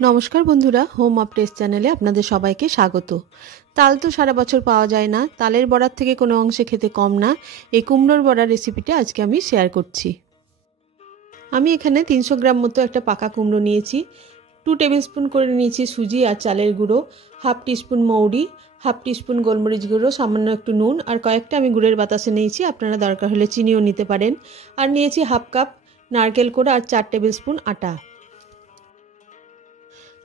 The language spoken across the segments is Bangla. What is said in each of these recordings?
নমস্কার বন্ধুরা, হোম আপডেটস চ্যানেলে আপনাদের সবাইকে স্বাগত। তাল তো সারা বছর পাওয়া যায় না, তালের বড়ার থেকে কোনো অংশে খেতে কম না। এই কুমড়োর বড়ার রেসিপিটা আজকে আমি শেয়ার করছি। আমি এখানে 300 গ্রাম মতো একটা পাকা কুমড়ো নিয়েছি। 2 টেবিল স্পুন করে নিয়েছি সুজি আর চালের গুঁড়ো, হাফ টিস্পুন মৌরি, হাফ টিস্পুন গোলমরিচ গুঁড়ো, সামান্য একটু নুন আর কয়েকটা আমি গুড়ের বাতাসে নিয়েছি, আপনারা দরকার হলে চিনিও নিতে পারেন। আর নিয়েছি হাফ কাপ নারকেল কোড়া আর 4 টেবিল স্পুন আটা।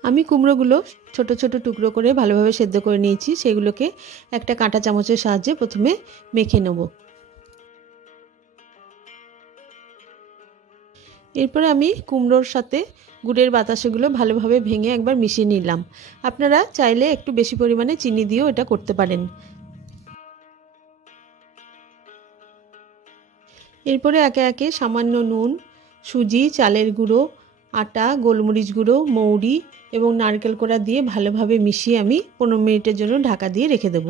আমি কুমড়োগুলো ছোট ছোট টুকরো করে ভালোভাবে সেদ্ধ করে নিয়েছি। সেগুলোকে একটা কাঁটা চামচের সাহায্যে প্রথমে মেখে নেব। এরপরে আমি কুমড়োর সাথে গুড়ের বাতাসাগুলো ভালোভাবে ভেঙে একবার মিশিয়ে নিলাম। আপনারা চাইলে একটু বেশি পরিমাণে চিনি দিয়েও এটা করতে পারেন। এরপরে একে একে সামান্য নুন, সুজি, চালের গুঁড়ো, আটা, গোলমরিচ গুঁড়ো, মৌরি এবং নারকেল কোড়া দিয়ে ভালোভাবে মিশিয়ে আমি 15 মিনিটের জন্য ঢাকা দিয়ে রেখে দেব।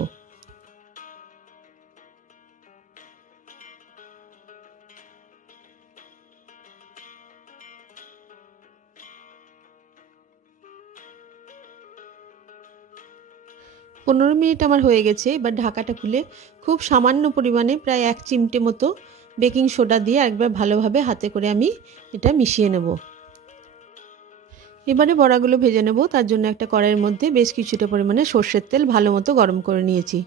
পনেরো মিনিট আমার হয়ে গেছে। এবার ঢাকাটা খুলে খুব সামান্য পরিমাণে প্রায় 1 চিমটে মতো বেকিং সোডা দিয়ে একবার ভালোভাবে হাতে করে আমি এটা মিশিয়ে নেব। এবারে বড়াগুলো ভেজে নেব। তার জন্য একটা কড়াইয়ের মধ্যে বেশ কিছুটা পরিমাণে সর্ষের তেল ভালো মতো গরম করে নিয়েছি।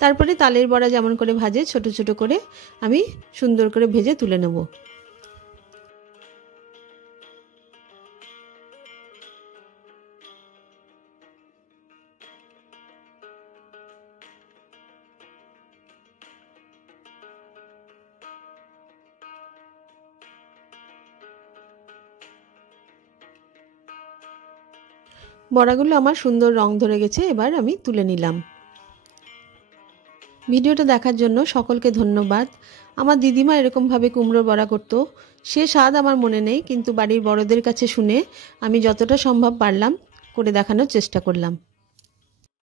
তারপরে তালের বড়া যেমন করে ভাজে ছোট ছোট করে আমি সুন্দর করে ভেজে তুলে নেব। বড়াগুলো আমার সুন্দর রং ধরে গেছে, এবার আমি তুলে নিলাম। ভিডিওটা দেখার জন্য সকলকে ধন্যবাদ। আমার দিদিমা এরকমভাবে কুমড়োর বড়া করতো, সে স্বাদ আমার মনে নেই, কিন্তু বাড়ির বড়দের কাছে শুনে আমি যতটা সম্ভব পারলাম করে দেখানোর চেষ্টা করলাম।